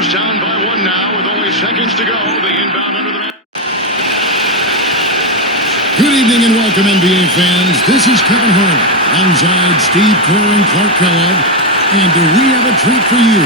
Lakers down by one now with only seconds to go. The inbound under the... Good evening and welcome, NBA fans. This is Kevin Harlan, alongside Steve Kerr and Clark Kellogg. And do we have a treat for you?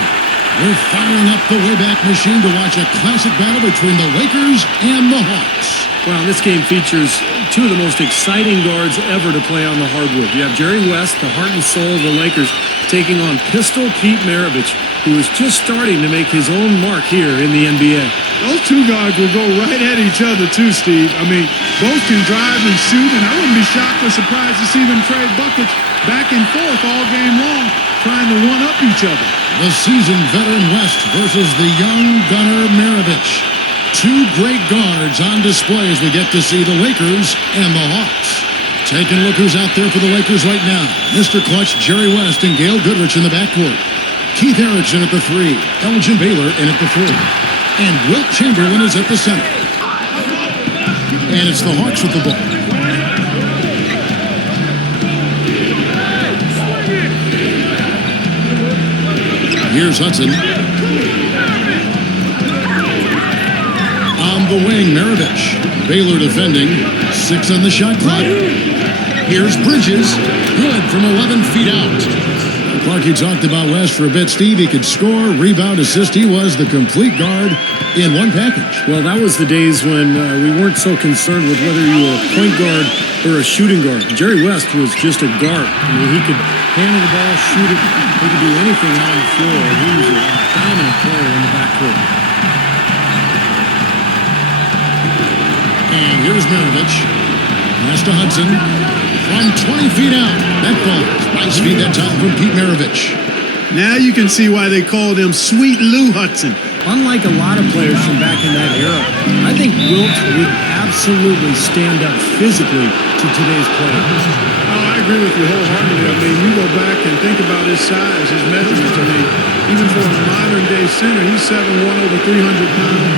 We're firing up the Wayback Machine to watch a classic battle between the Lakers and the Hawks. Well, this game features two of the most exciting guards ever to play on the hardwood. You have Jerry West, the heart and soul of the Lakers, taking on Pistol Pete Maravich, who is just starting to make his own mark here in the NBA. Those two guys will go right at each other too, Steve. I mean, both can drive and shoot, and I wouldn't be shocked or surprised to see them trade buckets back and forth all game long, trying to one-up each other. The seasoned veteran West versus the young gunner Maravich. Two great guards on display as we get to see the Lakers and the Hawks. Taking a look who's out there for the Lakers right now. Mr. Clutch, Jerry West and Gail Goodrich in the backcourt. Keith Erickson at the 3. Elgin Baylor in at the 4. And Wilt Chamberlain is at the center. And it's the Hawks with the ball. Here's Hudson. On the wing, Maravich. Baylor defending. 6 on the shot clock. Here's Bridges. Good from 11 feet out. Clark, you talked about West for a bit. Steve, he could score, rebound, assist. He was the complete guard in one package. Well, that was the days when we weren't so concerned with whether you were a point guard or a shooting guard. Jerry West was just a guard. I mean, he could handle the ball, shoot it. He could do anything out on the floor. He was a dominant player in the backcourt. And here's Maravich. Pass to Hudson. From 20 feet out. That ball. Nice feed that time from Pete Maravich. Now you can see why they called him Sweet Lou Hudson. Unlike a lot of players from back in that era, I think Wilt would absolutely stand up physically to today's players. Oh, I agree with you wholeheartedly. I mean, you go back and think about his size, his measurements. I mean, even for a modern-day center, he's 7'1", over 300 pounds,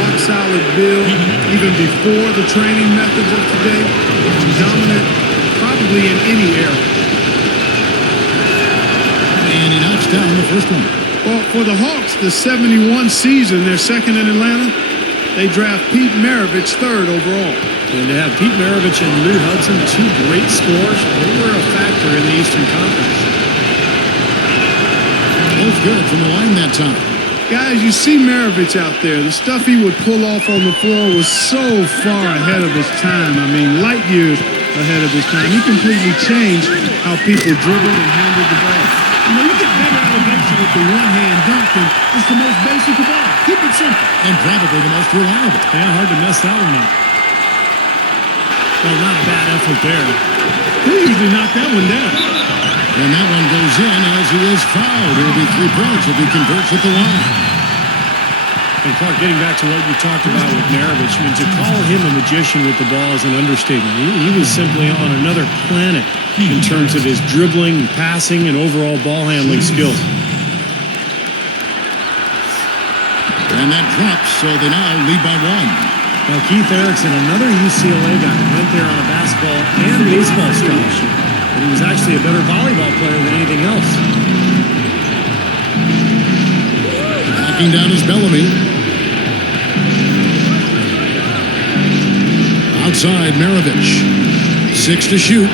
rock-solid build. Even before the training methods of today, dominant probably in any era. And he knocks down the first one. Well, for the Hawks, the 71 season, they're second in Atlanta. They draft Pete Maravich third overall. And to have Pete Maravich and Lou Hudson, two great scorers, they were a factor in the Eastern Conference. Both good from the line that time. Guys, you see Maravich out there. The stuff he would pull off on the floor was so far ahead of his time. I mean, light years ahead of his time. He completely changed how people dribbled and handled the ball. You know, you get better elevation with the one-hand dunk, and it's the most basic of all. Keep it simple. And probably the most reliable. Yeah, hard to mess that one up. Well, not a bad effort there. He usually knocked that one down. And that one goes in as he is fouled. It'll be 3 points if he converts at the line. And Clark, getting back to what you talked about with Maravich, I mean, to call him a magician with the ball is an understatement. He was simply on another planet in terms of his dribbling, passing, and overall ball handling skills. And that drops, so they now lead by 1. Now, Keith Erickson, another UCLA guy, went there on a basketball and baseball scholarship. But he was actually a better volleyball player than anything else. Knocking down is Bellamy. Outside, Maravich. 6 to shoot.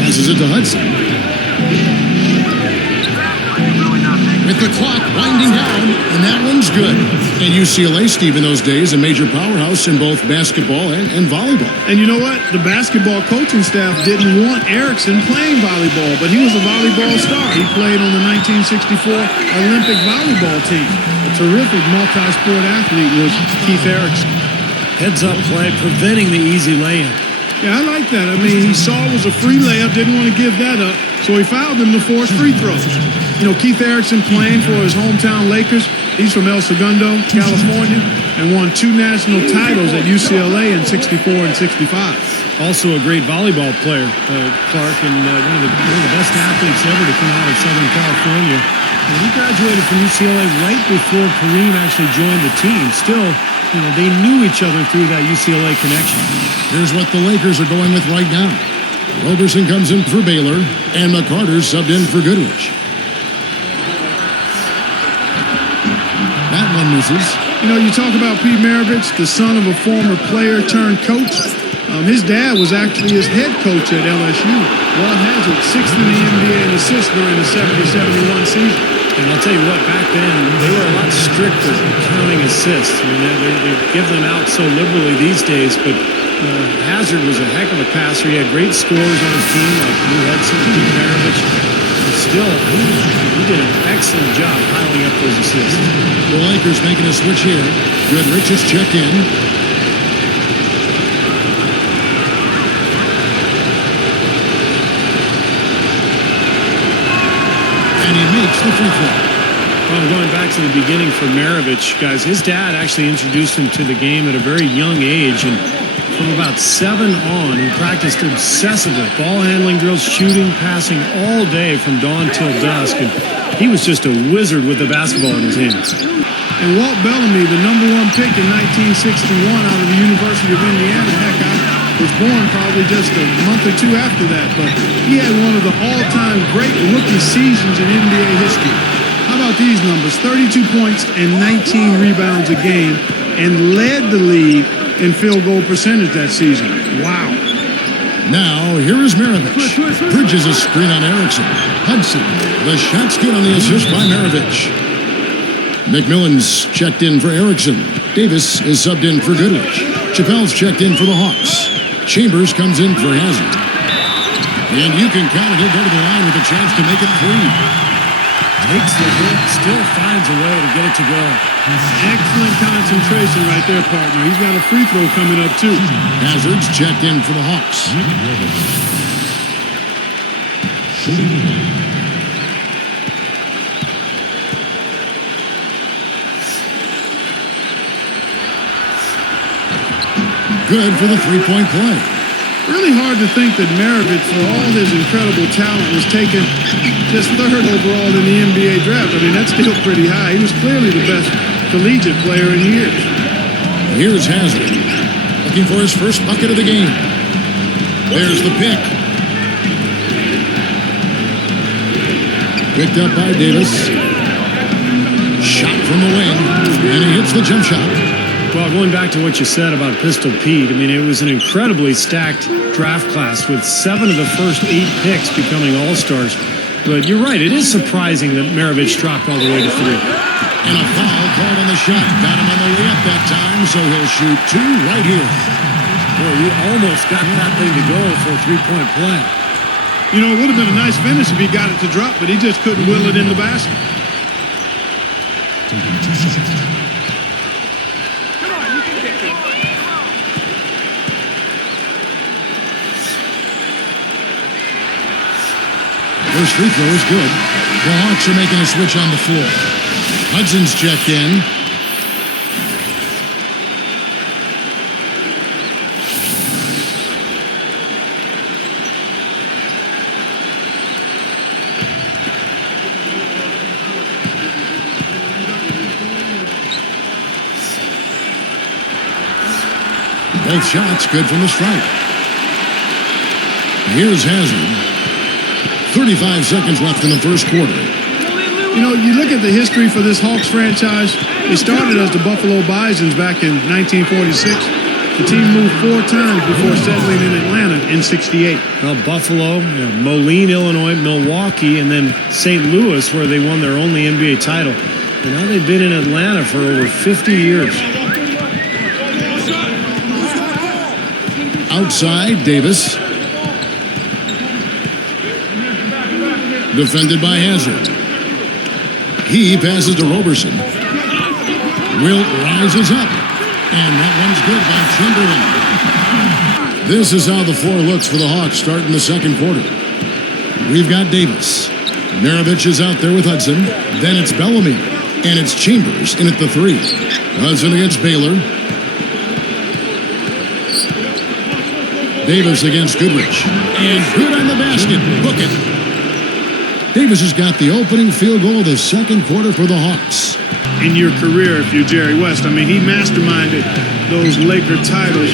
Passes it to Hudson. With the clock winding down, and that one's good. And UCLA, Steve, in those days, a major powerhouse in both basketball and volleyball. And you know what? The basketball coaching staff didn't want Erickson playing volleyball, but he was a volleyball star. He played on the 1964 Olympic volleyball team. A terrific multi-sport athlete was Keith Erickson. Heads-up play, preventing the easy lay-in. Yeah, I like that. I mean, he saw it was a free layup, didn't want to give that up, so he fouled him to force free throws. You know, Keith Erickson playing for his hometown Lakers. He's from El Segundo, California, and won 2 national titles at UCLA in '64 and '65. Also a great volleyball player, Clark, and one of the best athletes ever to come out of Southern California. And he graduated from UCLA right before Kareem actually joined the team. Still, you know, they knew each other through that UCLA connection. Here's what the Lakers are going with right now. Roberson comes in for Baylor, and McCarter subbed in for Goodrich. one misses. You know, you talk about Pete Maravich, the son of a former player turned coach. His dad was actually his head coach at LSU. Walt Hazzard, 6th in the NBA in assists during the 70-71 season. And I'll tell you what, back then, they were a lot stricter counting assists. I mean, they give them out so liberally these days, but Hazard was a heck of a passer. He had great scorers on his team, like Lou Hudson, Pete Maravich. But still, he did an excellent job piling up those assists. The Lakers making a switch here. Goodrich is checked in. And he makes the free throw. Well, going back to the beginning for Maravich, guys, his dad actually introduced him to the game at a very young age, and from about 7 on, he practiced obsessively, ball handling drills, shooting, passing all day from dawn till dusk, and he was just a wizard with the basketball in his hands. And Walt Bellamy, the #1 pick in 1961 out of the University of Indiana, heck, I was born probably just a month or two after that, but he had one of the all-time great rookie seasons in NBA history. How about these numbers? 32 points and 19 rebounds a game, and led the league in field goal percentage that season. Wow. Now, here is Maravich. Bridges a screen on Erickson. Hudson. The shot's good on the assist by Maravich. McMillan's checked in for Erickson. Davis is subbed in for Goodrich. Chappelle's checked in for the Hawks. Chambers comes in for Hazard. And you can count it. He'll go to the line with a chance to make it 3. Makes the hit, still finds a way to get it to go. Excellent concentration right there, partner. He's got a free throw coming up, too. Hazard's checked in for the Hawks. Good for the three-point play. Really hard to think that Maravich, for all his incredible talent, was taken just 3rd overall in the NBA draft. I mean, that's still pretty high. He was clearly the best collegiate player in years. Here's Hazard, looking for his first bucket of the game. There's the pick. Picked up by Davis. Shot from the wing, and he hits the jump shot. Well, going back to what you said about Pistol Pete, I mean, it was an incredibly stacked draft class with 7 of the first 8 picks becoming All-Stars. But you're right, it is surprising that Maravich dropped all the way to 3. And a foul called on the shot. Got him on the way up that time, so he'll shoot 2 right here. Boy, he almost got that thing to go for a 3-point play. You know, it would have been a nice finish if he got it to drop, but he just couldn't will it in the basket. First free throw is good. The Hawks are making a switch on the floor. Hudson's checked in. Both shots good from the stripe. Here's Hazard. 35 seconds left in the first quarter. You know, you look at the history for this Hawks franchise. They started as the Buffalo Bisons back in 1946. The team moved 4 times before settling in Atlanta in '68. Well, Buffalo, Moline, Illinois, Milwaukee, and then St. Louis, where they won their only NBA title. And now they've been in Atlanta for over 50 years. Outside, Davis. Defended by Hazard. He passes to Roberson. Wilt rises up. And that one's good by Chamberlain. This is how the floor looks for the Hawks starting the second quarter. We've got Davis. Maravich is out there with Hudson. Then it's Bellamy. And it's Chambers in at the 3. Hudson against Baylor. Davis against Goodrich. And good on the basket. Book it. Davis has got the opening field goal of the second quarter for the Hawks. In your career, if you're Jerry West, I mean, he masterminded those Laker titles.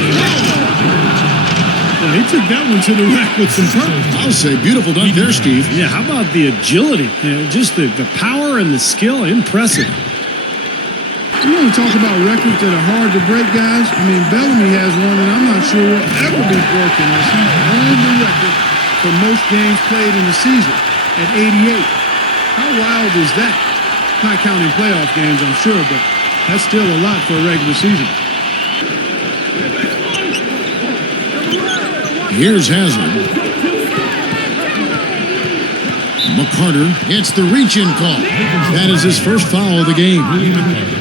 Well, he took that one to the rack with some purpose. I'll say beautiful dunk there, Steve. Yeah, how about the agility? Just the power and the skill, impressive. You want to talk about records that are hard to break, guys? I mean, Bellamy has one that I'm not sure will ever be broken as he owns the record for most games played in the season at 88. How wild is that? Not counting playoff games, I'm sure, but that's still a lot for a regular season. Here's Hazard. McCarter gets the reach-in call. That is his first foul of the game.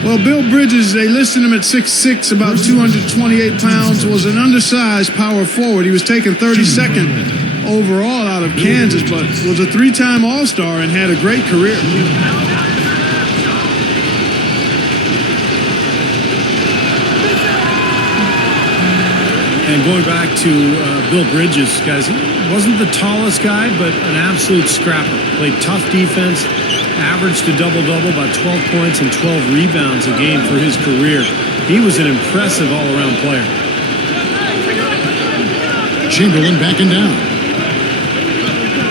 Well, Bill Bridges, they listed him at 6'6", about 228 pounds, was an undersized power forward. He was taken 32nd overall out of Kansas, but was a three-time All-Star and had a great career. And going back to Bill Bridges, guys, he wasn't the tallest guy, but an absolute scrapper. Played tough defense, averaged a double-double, about 12 points and 12 rebounds a game for his career. He was an impressive all-around player. Chamberlain backing down.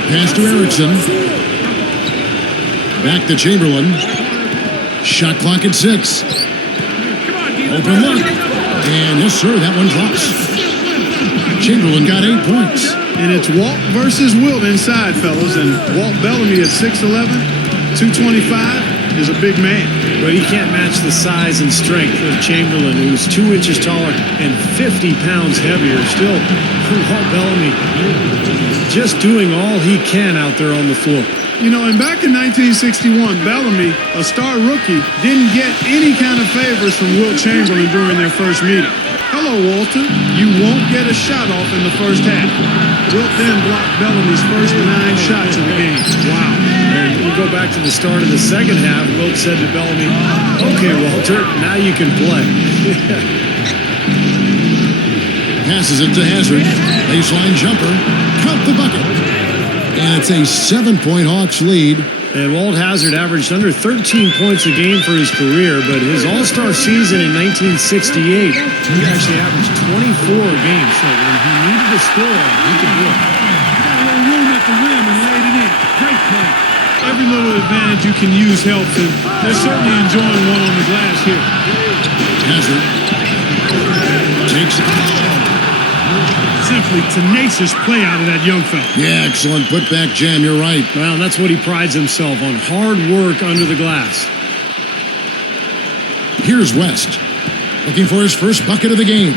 Pass to Erickson. Back to Chamberlain. Shot clock at 6. Open look. And yes, sir, that one drops. Chamberlain got 8 points. And it's Walt versus Wilt inside, fellas. And Walt Bellamy at 6'11", 225, is a big man. But he can't match the size and strength of Chamberlain, who's 2 inches taller and 50 pounds heavier. Still, Walt Bellamy just doing all he can out there on the floor. You know, and back in 1961, Bellamy, a star rookie, didn't get any kind of favors from Wilt Chamberlain during their first meeting. Hello, Walter. You won't get a shot off in the first half. Wilt then blocked Bellamy's first 9 shots of the game. Wow. And you go back to the start of the second half, Wilt said to Bellamy, "Okay, Walter, now you can play." Passes it to Hazard. Baseline jumper. Count the bucket. And it's a 7-point Hawks lead. And Walt Hazard averaged under 13 points a game for his career, but his All-Star season in 1968, he actually averaged 24 a game. So when he needed to score, he could do it. Got a little room at the rim and laid it in. Great play. Every little advantage you can use helps, and they're certainly enjoying one on the glass here. Hazard takes it. Simply tenacious play out of that young fella. Yeah, excellent putback jam. You're right. Well, that's what he prides himself on, hard work under the glass. Here's West, looking for his first bucket of the game.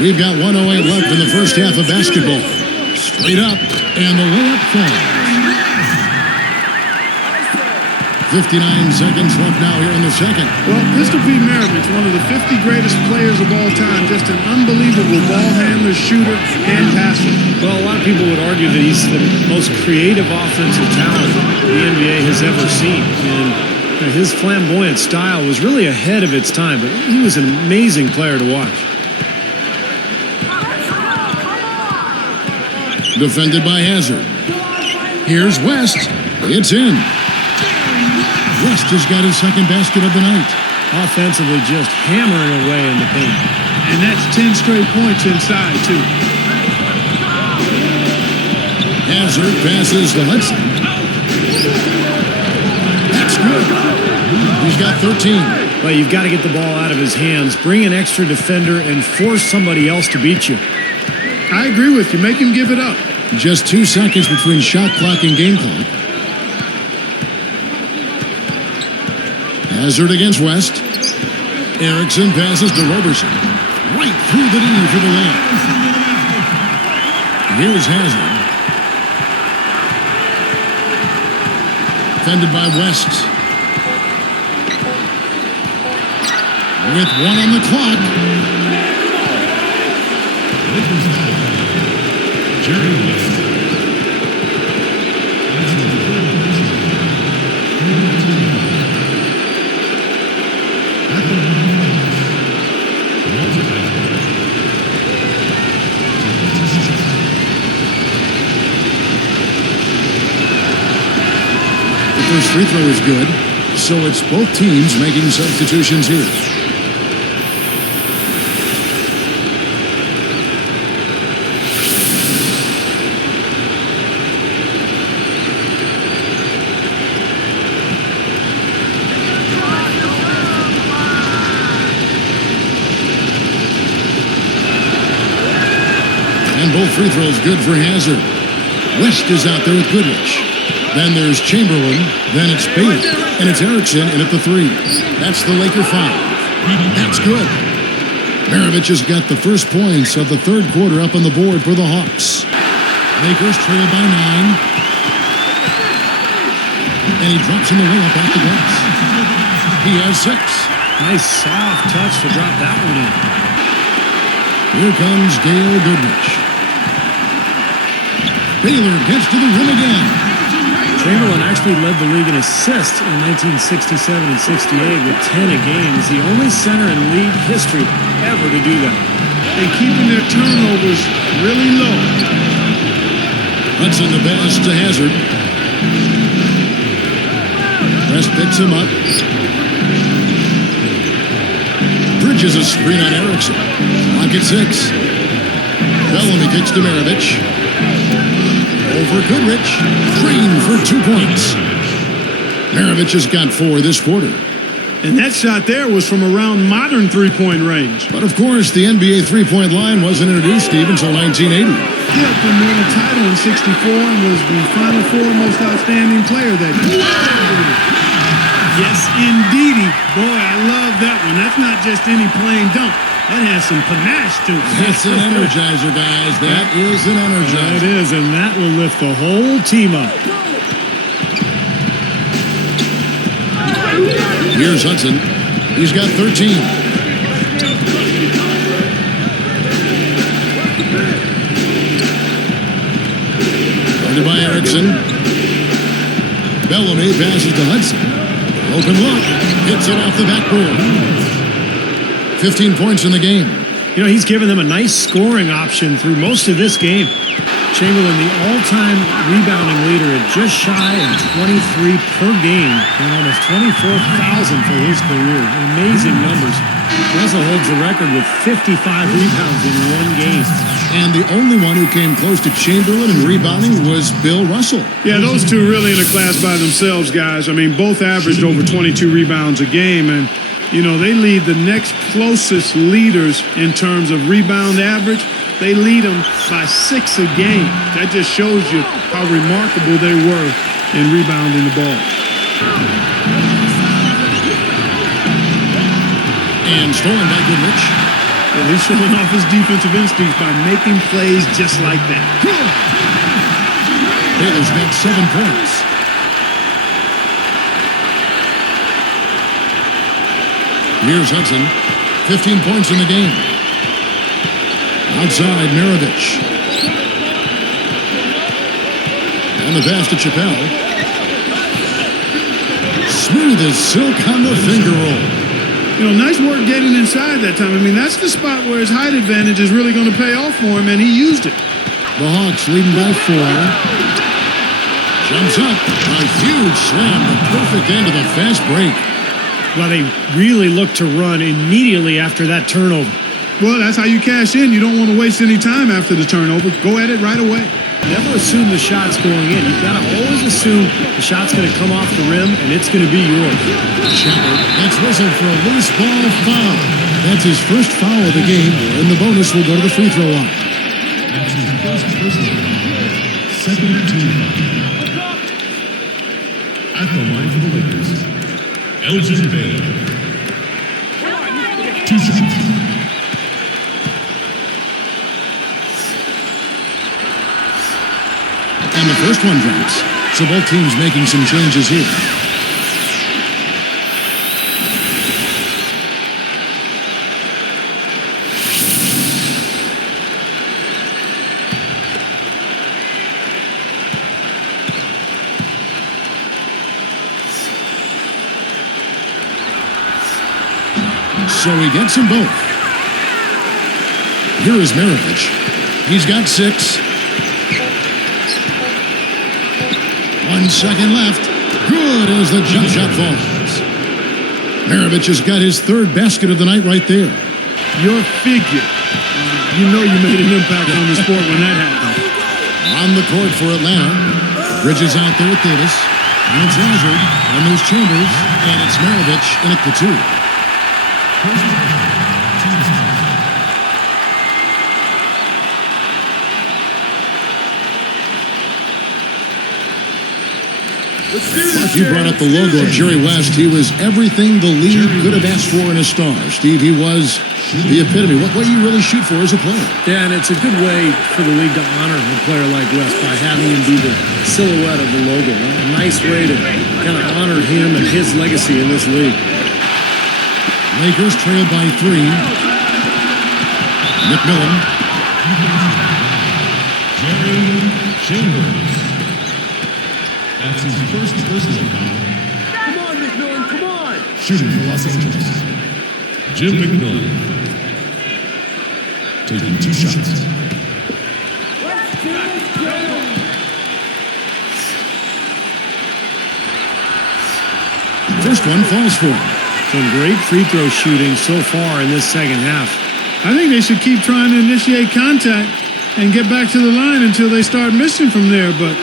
We've got 1:08 left in the first half of basketball. Straight up, and the layup falls. 59 seconds left now here in the second. Well, Pistol Pete Maravich, one of the 50 greatest players of all time, just an unbelievable ball handler, shooter, and passer. Well, a lot of people would argue that he's the most creative offensive talent the NBA has ever seen. And his flamboyant style was really ahead of its time, but he was an amazing player to watch. Defended by Hazard. Here's West. It's in. West has got his second basket of the night. Offensively, just hammering away in the paint. And that's 10 straight points inside, too. Hazard passes to Hudson. That's good. He's got 13. But you've got to get the ball out of his hands, bring an extra defender, and force somebody else to beat you. I agree with you. Make him give it up. Just 2 seconds between shot clock and game clock. Hazard against West. Erickson passes to Roberson. Right through the knee for the layup. Here's Hazard. Defended by West. With 1 on the clock. Jerry West. The first free throw is good, so it's both teams making substitutions here. And both free throws good for Hazard. West is out there with Goodrich. Then there's Chamberlain. Then it's Bailey. And it's Erickson in at the 3. That's the Laker 5. That's good. Maravich has got the first points of the third quarter up on the board for the Hawks. Lakers trail by 9. And he drops in the layup off the glass. He has 6. Nice soft touch to drop that one in. Here comes Dale Goodrich. Baylor gets to the rim again. Chamberlain actually led the league in assists in 1967 and 68 with 10 a game. He's the only center in league history ever to do that. And keeping their turnovers really low. Hudson the pass to Hazard. West picks him up. Bridges a screen on Erickson. Clock at 6. Bellamy kicks to Maravich. Over Goodrich. Green for 2 points. Maravich has got 4 this quarter. And that shot there was from around modern three-point range. But of course, the NBA three-point line wasn't introduced, Steve, until 1980. He helped them win a title in 64 and was the Final Four most outstanding player that year. Yes, indeedy. Boy, I love that one. That's not just any plain dunk. That has some panache to it. That's an energizer, guys. That is an energizer. That is, and that will lift the whole team up. Here's Hudson. He's got 13. Guarded by Erickson. Bellamy passes to Hudson. Open look. Hits it off the backboard. 15 points in the game. You know, he's given them a nice scoring option through most of this game. Chamberlain, the all-time rebounding leader, at just shy of 23 per game and almost 24,000 for his career. Amazing numbers. He also holds the record with 55 rebounds in one game. And the only one who came close to Chamberlain in rebounding was Bill Russell. Yeah, those two really in a class by themselves, guys. I mean, both averaged over 22 rebounds a game, and you know, they lead the next closest leaders in terms of rebound average. They lead them by 6 a game. That just shows you how remarkable they were in rebounding the ball. And stolen by Goodrich. Well, he's showing off his defensive instincts by making plays just like that. Baylor's got 7 points. Here's Hudson. 15 points in the game. Outside, Maravich. And the pass to Chappelle. Smooth as silk on the finger roll. You know, nice work getting inside that time. I mean, that's the spot where his height advantage is really going to pay off for him, and he used it. The Hawks leading by 4. Jumps up. A huge slam. The perfect end of the fast break. Well, they really look to run immediately after that turnover. Well, that's how you cash in. You don't want to waste any time after the turnover. Go at it right away. Never assume the shot's going in. You've got to always assume the shot's going to come off the rim, and it's going to be yours. Shepard gets whistled for a loose ball foul. That's his first foul of the game, and the bonus will go to the free throw line. That's his first personal foul. Second team foul. At the line for the Lakers, Elgin Baylor. 2 shots. And the first one drops. So both teams making some changes here. So he gets them both. Here is Maravich. He's got 6. 1 second left. Good as the jump shot falls. Maravich has got his 3rd basket of the night right there. Your figure. You know you made an impact on the sport when that happened. On the court for Atlanta. Bridges out there with Davis. And it's Hazard. And there's Chambers. And it's Maravich in at the 2. Mark, you brought up the logo of Jerry West. He was everything the league could have asked for in a star. Steve, he was the epitome. What you really shoot for as a player. Yeah, and it's a good way for the league to honor a player like West by having him be the silhouette of the logo. A nice way to kind of honor him and his legacy in this league. Lakers trail by 3. McMillan. Jerry Chambers. That's his first personal foul. Come on, McMillan, come on! Shooting for Los Angeles. Jim McMillan. Taking 2 shots. First one falls for him. Some great free throw shooting so far in this second half. I think they should keep trying to initiate contact and get back to the line until they start missing from there. But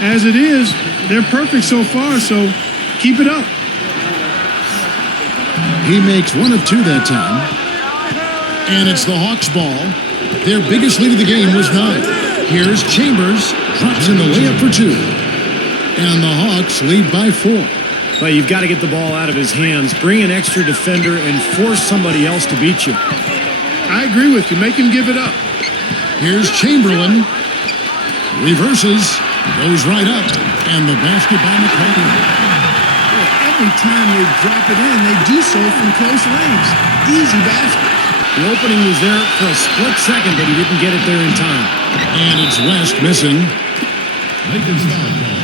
as it is, they're perfect so far, so keep it up. He makes 1 of 2 that time. And it's the Hawks' ball. Their biggest lead of the game was 9. Here's Chambers. Drops in the layup for 2. And the Hawks lead by 4. But you've got to get the ball out of his hands, bring an extra defender, and force somebody else to beat you. I agree with you. Make him give it up. Here's Chamberlain. Reverses. Goes right up. And the basket by McCarter. Every time they drop it in, they do so from close range. Easy basket. The opening was there for a split second, but he didn't get it there in time. And it's West missing. Lakers foul call.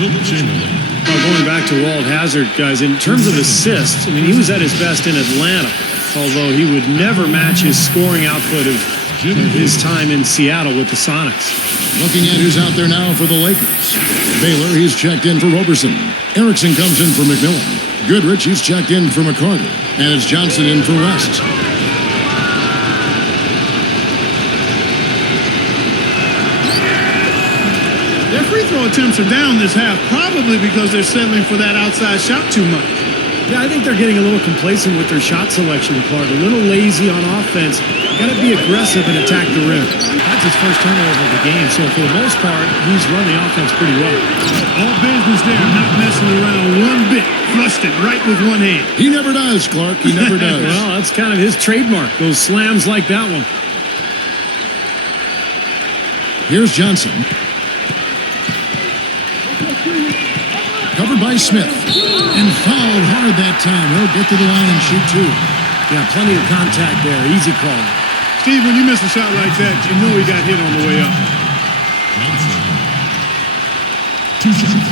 Wilt Chamberlain. Well, going back to Walt Hazard, guys, in terms of assists, I mean, he was at his best in Atlanta, although he would never match his scoring output of his time in Seattle with the Sonics. Looking at who's out there now for the Lakers. Baylor, he's checked in for Roberson. Erickson comes in for McMillan. Goodrich, he's checked in for McCarter. And it's Johnson in for West. Their free throw attempts are down this half, probably because they're settling for that outside shot too much. Yeah, I think they're getting a little complacent with their shot selection, Clark. A little lazy on offense. Got to be aggressive and attack the rim. That's his first turnover of the game, so for the most part, he's run the offense pretty well. All business there, not messing around one bit. Flushed it right with one hand. He never does, Clark. He never does. Well, that's kind of his trademark, those slams like that one. Here's Johnson. Covered by Smith. And fouled hard that time. He'll get to the line and shoot 2. Yeah, plenty of contact there. Easy call. Steve, when you miss a shot like that, you know he got hit on the way up. Johnson. 2 shots.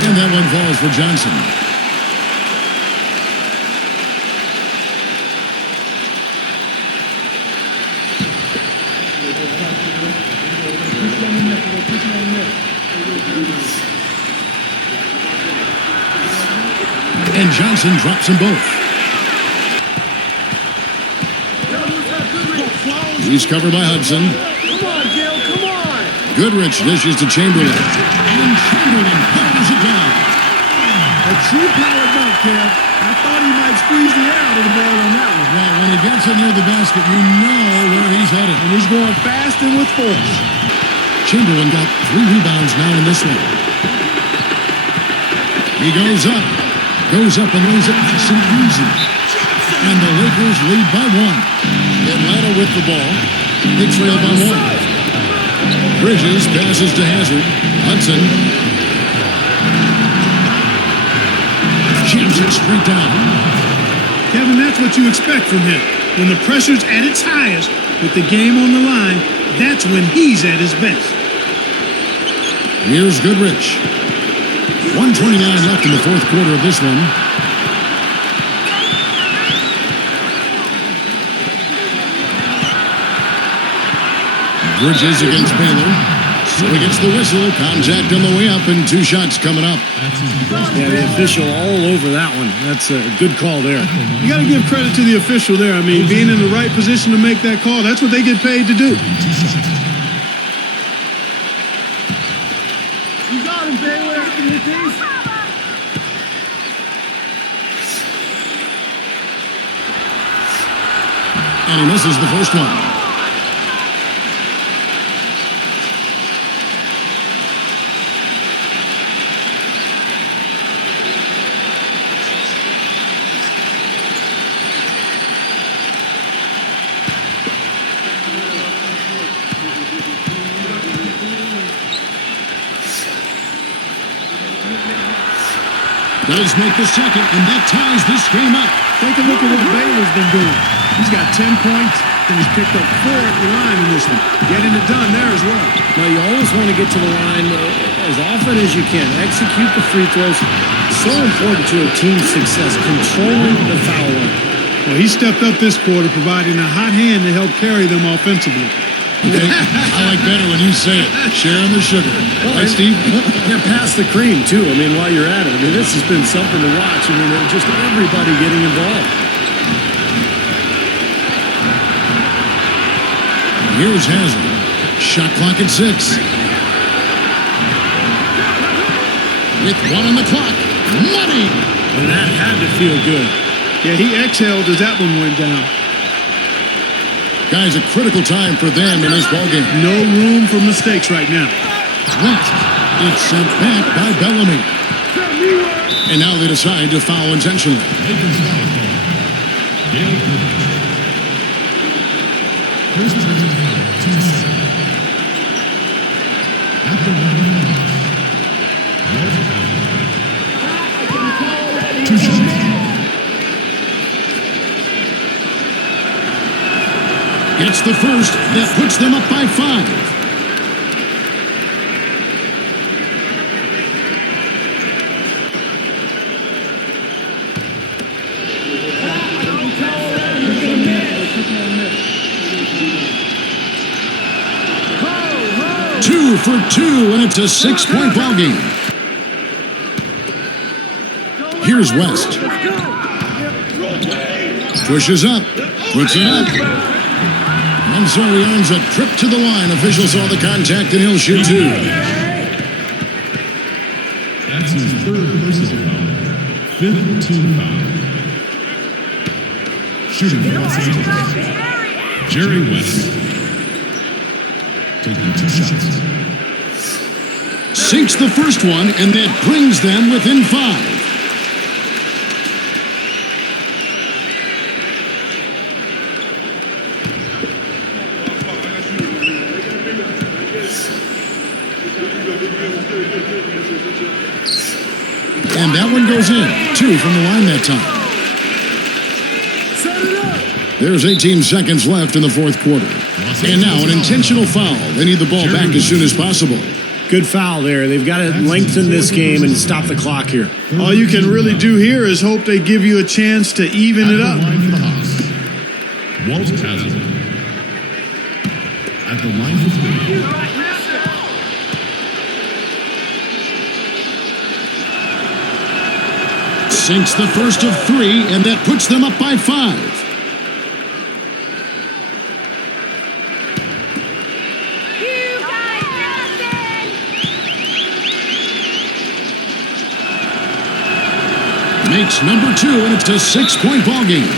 And that one falls for Johnson. And Johnson drops them both. He's covered by Hudson. Come on, Gil, come on! Goodrich dishes to Chamberlain. And Chamberlain powers it down. A true power dunk, Kev. I thought he might squeeze the air out of the ball on that one. Well, when he gets it near the basket, you know where he's headed. And he's going fast and with force. Chamberlain got 3 rebounds now in this one. He goes up and lays it nice and easy. And the Lakers lead by 1. Atlanta with the ball. They trail by 1. Bridges passes to Hazard. Hudson. Jams it straight down. Kevin, that's what you expect from him. When the pressure's at its highest, with the game on the line, that's when he's at his best. Here's Goodrich. 1:29 left in the fourth quarter of this one. Bridges against Baylor. So he gets the whistle. Contact on the way up and 2 shots coming up. Yeah, the official all over that one. That's a good call there. You got to give credit to the official there. I mean, being in the right position to make that call, that's what they get paid to do. You got him, Baylor. And he misses the first one. Does make the second, and that ties this game up. Take a look at what Baylor's been doing. He's got 10 points, and he's picked up 4 at the line in this one. Getting it done there as well. Now, you always want to get to the line as often as you can. Execute the free throws. So important to a team's success, controlling the foul line. Well, he stepped up this quarter, providing a hot hand to help carry them offensively. Okay. I like better when you say it. Sharing the sugar. Right, Steve? Yeah, pass the cream, too. I mean, while you're at it. I mean, this has been something to watch. I mean, just everybody getting involved. Here's Hazard. Shot clock at 6. With 1 on the clock. Money! And that had to feel good. Yeah, he exhaled as that one went down. Guys, a critical time for them in this ballgame. No room for mistakes right now. West. It's sent back by Bellamy. And now they decide to foul intentionally. Lakers foul call. Gale Goodrich. First personal foul, 2 seconds. At the line of the Hawks. Walt Hazzard. 2 shots. It's the first that puts them up by 5. Two for 2, and it's a 6-point ball game. Here's West. Pushes up, puts it up. And so he earns a trip to the line. Official saw the contact, and he'll shoot 2. That's his 3rd personal foul. 5th team foul. Shooting for Los Angeles. Jerry West. Taking 2 shots. Sinks the first one, and that brings them within 5. And that one goes in. 2 from the line that time. There's 18 seconds left in the 4th quarter. And now an intentional foul. They need the ball back as soon as possible. Good foul there. They've got to lengthen this game and stop the clock here. All you can really do here is hope they give you a chance to even it up. At the line for the Hawks. Walt Hazzard. At the line for 3. Sinks the first of 3, and that puts them up by 5. Makes number 2, and it's a 6-point ball game.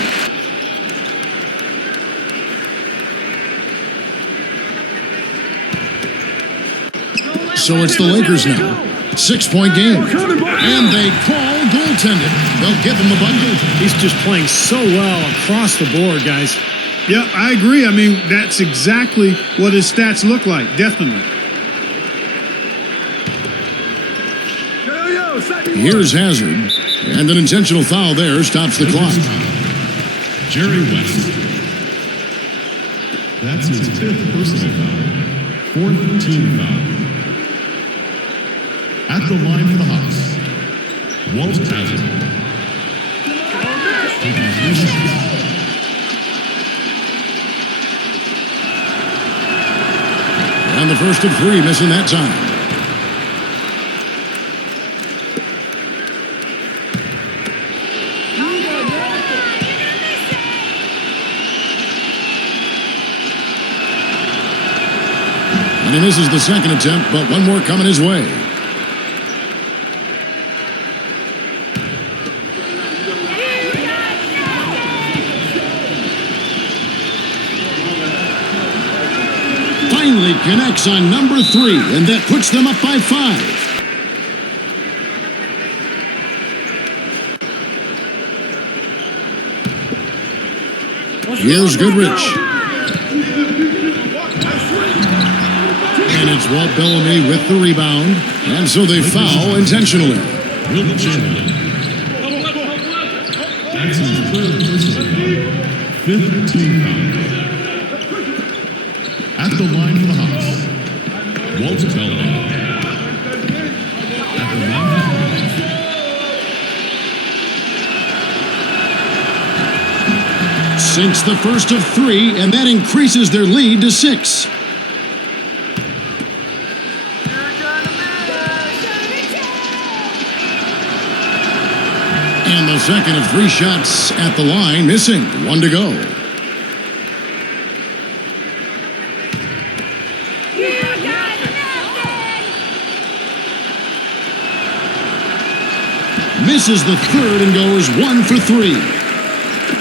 So it's the Lakers now. 6-point game. And they call goaltending. They'll give him the bundle. He's just playing so well across the board, guys. Yeah, I agree. I mean, that's exactly what his stats look like. Definitely. Here's Hazard. And an intentional foul there stops the clock. Jerry West. That's his 5th personal foul. 4th team foul. At the line for the Hawks. Walt Hazzard. Taking 3 shots. And the first of 3, missing that time. And he misses the second attempt, but one more coming his way. connects on number 3, and that puts them up by 5. Here's Goodrich. And it's Walt Bellamy with the rebound. And so they foul intentionally. Will Chamberlain. That's his third personal foul. 5th team foul. At the line for the Hawks, Walt Bellamy. At the line for the Hawks. Sinks the first of 3, and that increases their lead to 6. And the second of 3 shots at the line, missing. 1 to go. Misses the third and goes 1 for 3.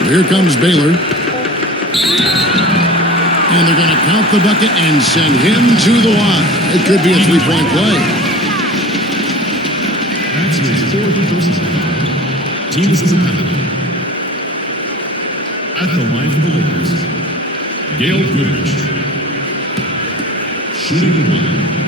Here comes Baylor. And they're going to count the bucket and send him to the line. It could be a 3-point play. That's his 4th personal foul. Teams is a penalty. At the line for the Lakers, Gail Goodrich. Shooting the 1.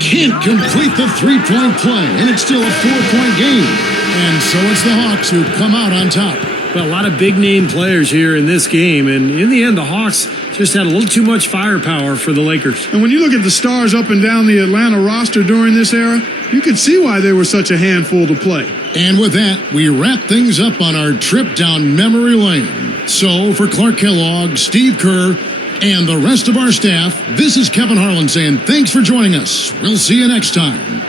Can't complete the 3-point play, and it's still a 4-point game. And so it's the Hawks who come out on top. Well, a lot of big-name players here in this game, and in the end, the Hawks just had a little too much firepower for the Lakers. And when you look at the stars up and down the Atlanta roster during this era, you can see why they were such a handful to play. And with that, we wrap things up on our trip down memory lane. So for Clark Kellogg, Steve Kerr, and the rest of our staff, this is Kevin Harlan saying thanks for joining us. We'll see you next time.